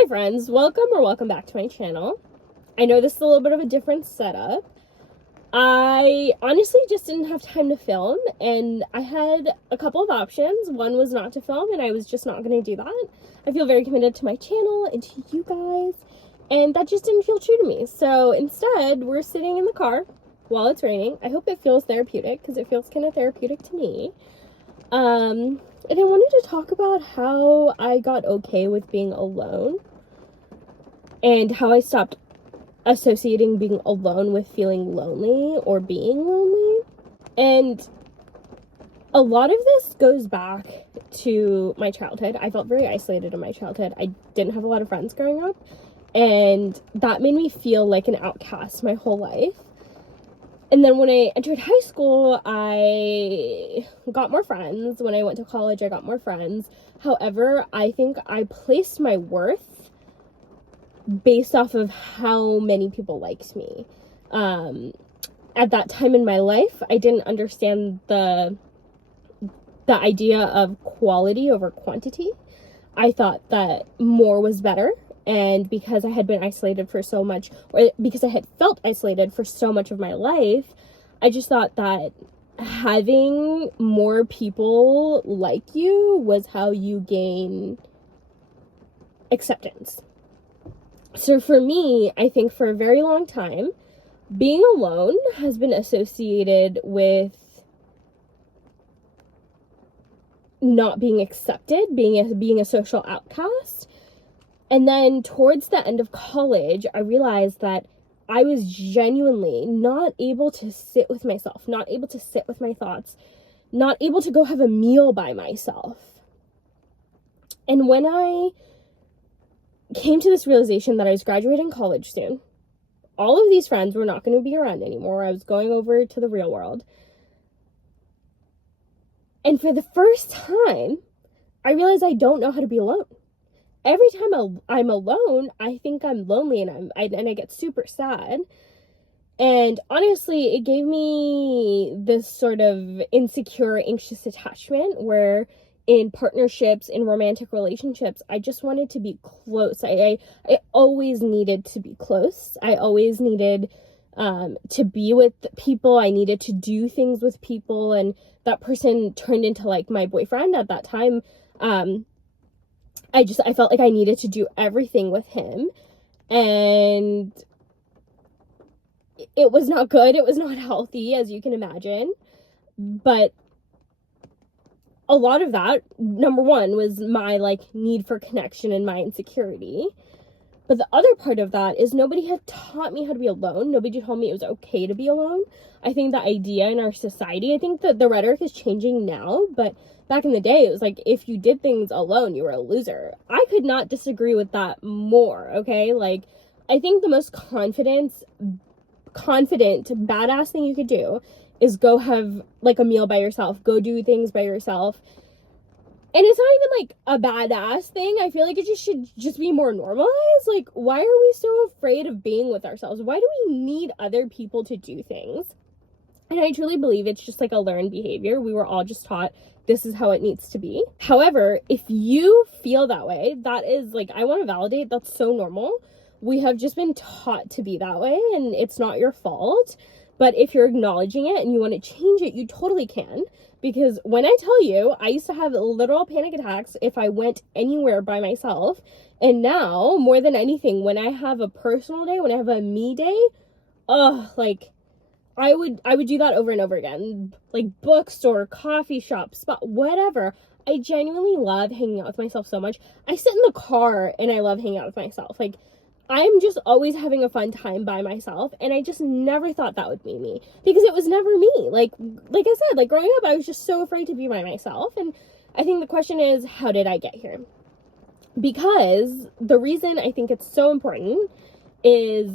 Hi friends, welcome back to my channel. I know this is a little bit of a different setup. I honestly just didn't have time to film, and I had a couple of options. One was not to film, and I was just not going to do that. I feel very committed to my channel and to you guys, and that just didn't feel true to me. So instead, we're sitting in the car while it's raining. I hope it feels therapeutic, because it feels kind of therapeutic to me. And I wanted to talk about how I got okay with being alone and how I stopped associating being alone with feeling lonely or being lonely. And a lot of this goes back to my childhood. I felt very isolated in my childhood. I didn't have a lot of friends growing up, and that made me feel like an outcast my whole life. And then when I entered high school, I got more friends. When I went to college, I got more friends. However, I think I placed my worth based off of how many people liked me. At that time in my life, I didn't understand the idea of quality over quantity. I thought that more was better. And because I had been isolated for so much, or because I had felt isolated for so much of my life, I just thought that having more people like you was how you gain acceptance. So for me, I think for a very long time, being alone has been associated with not being accepted, being a social outcast. And then towards the end of college, I realized that I was genuinely not able to sit with myself, not able to sit with my thoughts, not able to go have a meal by myself. And when I came to this realization that I was graduating college soon, all of these friends were not going to be around anymore. I was going over to the real world. And for the first time, I realized I don't know how to be alone. Every time I'm alone, I think I'm lonely, and I get super sad. And honestly, it gave me this sort of insecure, anxious attachment where in partnerships, in romantic relationships, I just wanted to be close. I always needed to be close. I always needed to be with people. I needed to do things with people, and that person turned into like my boyfriend at that time. I felt like I needed to do everything with him, and it was not good. It was not healthy, as you can imagine. But a lot of that, number one, was my need for connection and my insecurity. But the other part of that is nobody had taught me how to be alone. Nobody told me it was okay to be alone. I think the idea in our society, I think that the rhetoric is changing now, but back in the day, it was like, if you did things alone, you were a loser. I could not disagree with that more, okay? I think the most confident, badass thing you could do is go have, a meal by yourself. Go do things by yourself. And it's not even, a badass thing. I feel like it should just be more normalized. Why are we so afraid of being with ourselves? Why do we need other people to do things? And I truly believe it's just, a learned behavior. We were all just taught this is how it needs to be. However, if you feel that way, that is, I want to validate that's so normal. We have just been taught to be that way, and it's not your fault. But if you're acknowledging it and you want to change it, you totally can. Because when I tell you, I used to have literal panic attacks if I went anywhere by myself. And now, more than anything, when I have a personal day, when I have a me day, I would do that over and over again. Bookstore, coffee shop, spot, whatever. I genuinely love hanging out with myself so much. I sit in the car and I love hanging out with myself. I'm just always having a fun time by myself, and I just never thought that would be me, because it was never me. Like I said, growing up, I was just so afraid to be by myself, and I think the question is, how did I get here? Because the reason I think it's so important is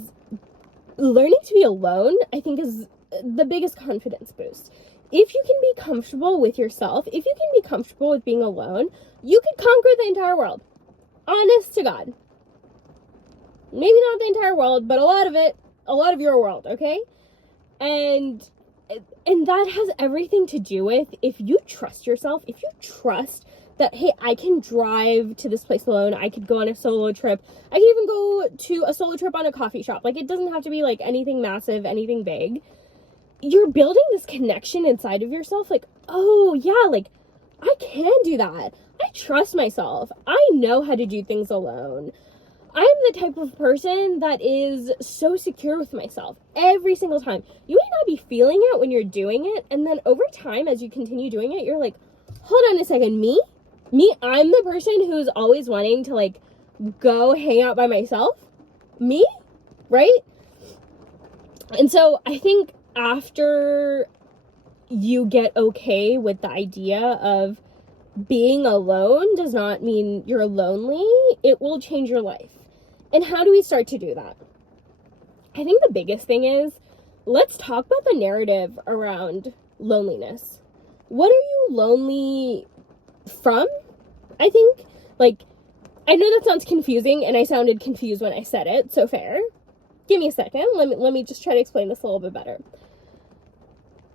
learning to be alone, I think, is the biggest confidence boost. If you can be comfortable with yourself, if you can be comfortable with being alone, you could conquer the entire world. Honest to God. Maybe not the entire world, but a lot of your world, okay? And that has everything to do with if you trust yourself, if you trust that, hey, I can drive to this place alone. I could go on a solo trip. I could even go to a solo trip on a coffee shop. Like, it doesn't have to be like anything massive, anything big. You're building this connection inside of yourself. Like, oh yeah, like I can do that. I trust myself. I know how to do things alone. I'm the type of person that is so secure with myself every single time. You might not be feeling it when you're doing it, and then over time, as you continue doing it, you're like, hold on a second, me, I'm the person who's always wanting to like go hang out by myself, me, right? And so I think after you get okay with the idea of being alone does not mean you're lonely, it will change your life. And how do we start to do that? I think the biggest thing is, let's talk about the narrative around loneliness. What are you lonely from? I think, like, I know that sounds confusing, and I sounded confused when I said it, so fair. Give me a second. Let me just try to explain this a little bit better.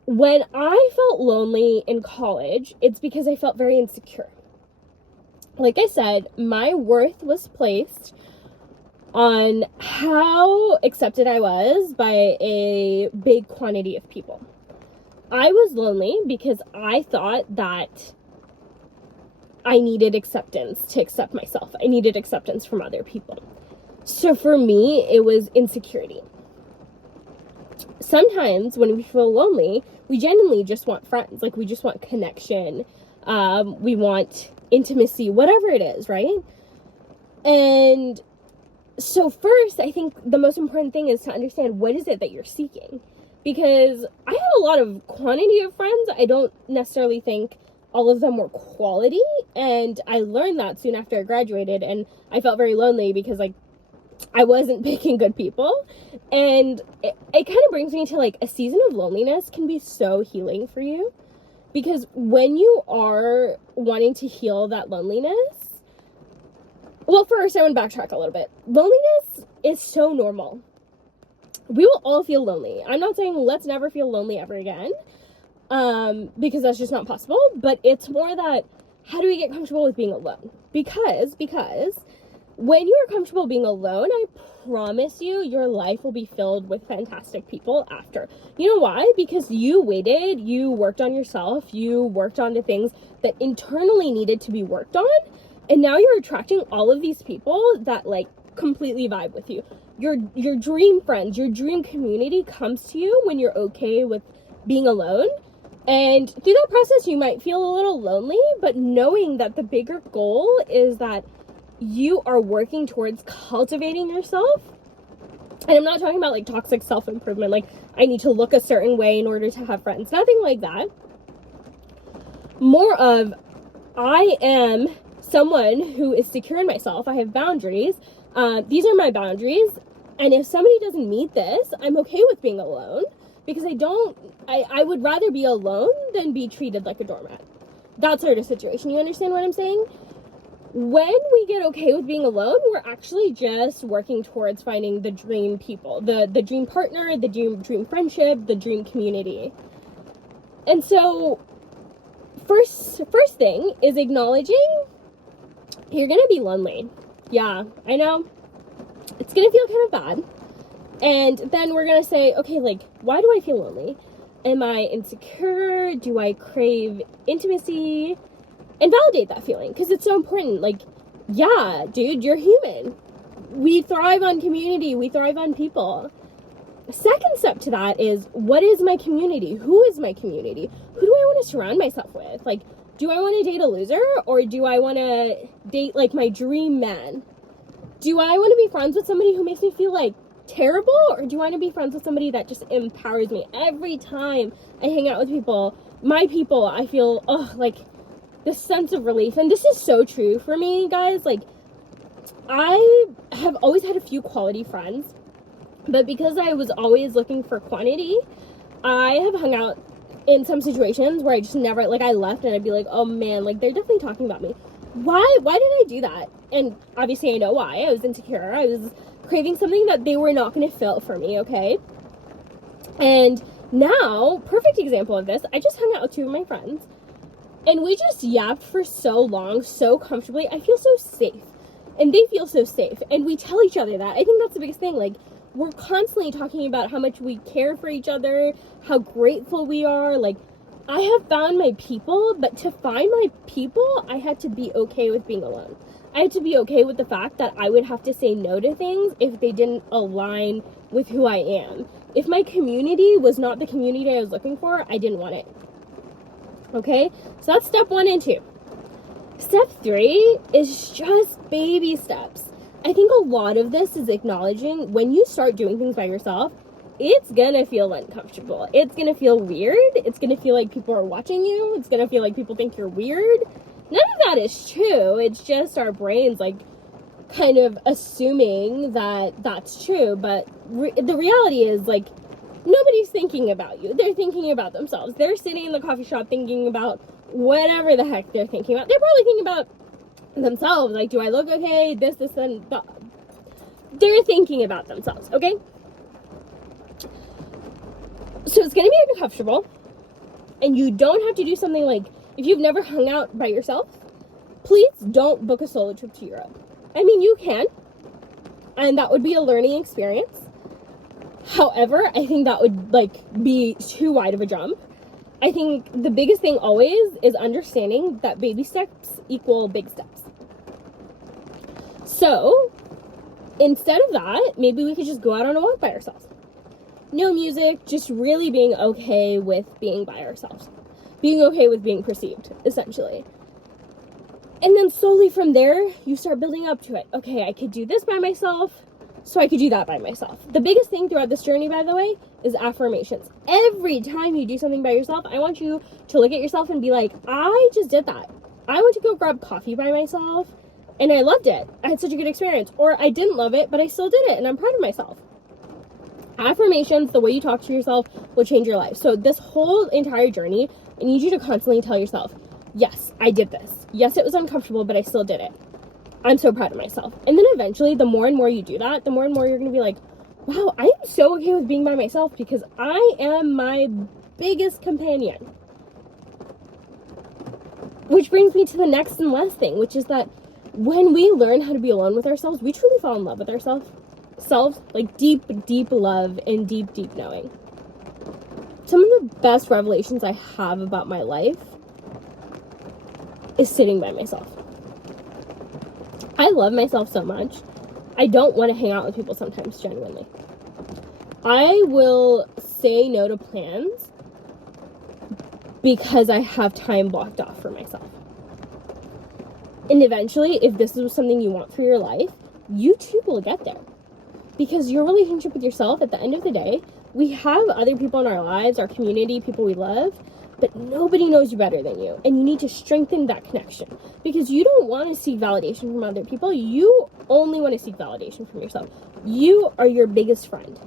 When I felt lonely in college, it's because I felt very insecure. Like I said, my worth was placed on how accepted I was by a big quantity of people. I was lonely because I thought that I needed acceptance to accept myself. I needed acceptance from other people. So for me, it was insecurity. Sometimes when we feel lonely, we genuinely just want friends. Like, we just want connection. We want intimacy, whatever it is, right? And so first, I think the most important thing is to understand, what is it that you're seeking? Because I have a lot of quantity of friends. I don't necessarily think all of them were quality. And I learned that soon after I graduated. And I felt very lonely because, like, I wasn't picking good people. And it kind of brings me to, like, a season of loneliness can be so healing for you. Because when you are wanting to heal that loneliness, well, first I want to backtrack a little bit. Loneliness is so normal. We will all feel lonely. I'm not saying let's never feel lonely ever again, because that's just not possible. But it's more that, how do we get comfortable with being alone? Because when you are comfortable being alone, I promise you, your life will be filled with fantastic people after. You know why? Because you waited, you worked on yourself, you worked on the things that internally needed to be worked on, and now you're attracting all of these people that, like, completely vibe with you. Your dream friends, your dream community comes to you when you're okay with being alone. And through that process, you might feel a little lonely, but knowing that the bigger goal is that you are working towards cultivating yourself. And I'm not talking about, like, toxic self-improvement, like, I need to look a certain way in order to have friends. Nothing like that. More of, I am someone who is secure in myself. I have boundaries. These are my boundaries. And if somebody doesn't meet this, I'm okay with being alone. Because I would rather be alone than be treated like a doormat. That sort of situation. You understand what I'm saying? When we get okay with being alone, we're actually just working towards finding the dream people, the dream partner, the dream friendship, the dream community. And so first thing is acknowledging you're gonna be lonely. Yeah, I know. It's gonna feel kind of bad. And then we're gonna say, okay, like, why do I feel lonely? Am I insecure? Do I crave intimacy? And validate that feeling, because it's so important. Like, yeah, dude, you're human. We thrive on community. We thrive on people. Second step to that is, what is my community? Who is my community? Who do I want to surround myself with? Like, do I want to date a loser, or do I want to date, like, my dream man? Do I want to be friends with somebody who makes me feel, like, terrible, or do I want to be friends with somebody that just empowers me? Every time I hang out with people, my people, I feel, like, this sense of relief. And this is so true for me, guys. Like, I have always had a few quality friends, but because I was always looking for quantity, I have hung out in some situations where I just never, like, I left and I'd be like, oh man, like, they're definitely talking about me. Why did I do that? And obviously I know why. I was insecure. I was craving something that they were not going to fill for me, okay? And now, perfect example of this, I just hung out with two of my friends. And we just yapped for so long, so comfortably. I feel so safe. And they feel so safe. And we tell each other that. I think that's the biggest thing. Like, we're constantly talking about how much we care for each other, how grateful we are. Like, I have found my people, but to find my people, I had to be okay with being alone. I had to be okay with the fact that I would have to say no to things if they didn't align with who I am. If my community was not the community I was looking for, I didn't want it. Okay? So that's step 1 and 2. Step 3 is just baby steps. I think a lot of this is acknowledging when you start doing things by yourself, it's gonna feel uncomfortable. It's gonna feel weird. It's gonna feel like people are watching you. It's gonna feel like people think you're weird. None of that is true. It's just our brains, like, kind of assuming that that's true. But the reality is, like, nobody's thinking about you. They're thinking about themselves. They're sitting in the coffee shop thinking about whatever the heck they're thinking about. They're probably thinking about themselves. Like, do I look okay? This, and that. They're thinking about themselves, okay? So it's going to be uncomfortable. And you don't have to do something like, if you've never hung out by yourself, please don't book a solo trip to Europe. I mean, you can. And that would be a learning experience. However, I think that would, like, be too wide of a jump. I think the biggest thing always is understanding that baby steps equal big steps. So, instead of that, maybe we could just go out on a walk by ourselves. No music, just really being okay with being by ourselves. Being okay with being perceived, essentially. And then slowly from there, you start building up to it. Okay, I could do this by myself, so I could do that by myself. The biggest thing throughout this journey, by the way, is affirmations. Every time you do something by yourself, I want you to look at yourself and be like, I just did that. I went to go grab coffee by myself, and I loved it. I had such a good experience. Or I didn't love it, but I still did it, and I'm proud of myself. Affirmations, the way you talk to yourself, will change your life. So this whole entire journey, I need you to constantly tell yourself, yes, I did this. Yes, it was uncomfortable, but I still did it. I'm so proud of myself. And then eventually, the more and more you do that, the more and more you're going to be like, wow, I am so okay with being by myself because I am my biggest companion. Which brings me to the next and last thing, which is that when we learn how to be alone with ourselves, we truly fall in love with ourselves, like deep, deep love and deep, deep knowing. Some of the best revelations I have about my life is sitting by myself. I love myself so much. I don't want to hang out with people sometimes, genuinely. I will say no to plans because I have time blocked off for myself. And eventually, if this is something you want for your life, you too will get there. Because your relationship with yourself, at the end of the day, we have other people in our lives, our community, people we love, but nobody knows you better than you. And you need to strengthen that connection. Because you don't want to seek validation from other people. You only want to seek validation from yourself. You are your biggest friend.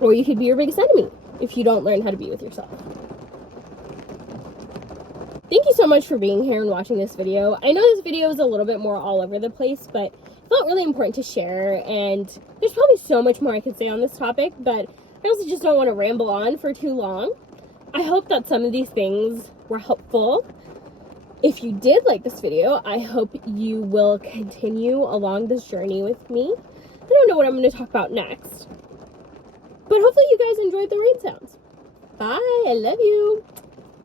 Or you could be your biggest enemy if you don't learn how to be with yourself. Thank you so much for being here and watching this video. I know this video is a little bit more all over the place, but it felt really important to share. And there's probably so much more I could say on this topic, but I also just don't want to ramble on for too long. I hope that some of these things were helpful. If you did like this video, I hope you will continue along this journey with me. I don't know what I'm going to talk about next, but hopefully you guys enjoyed the rain sounds. Bye, I love you.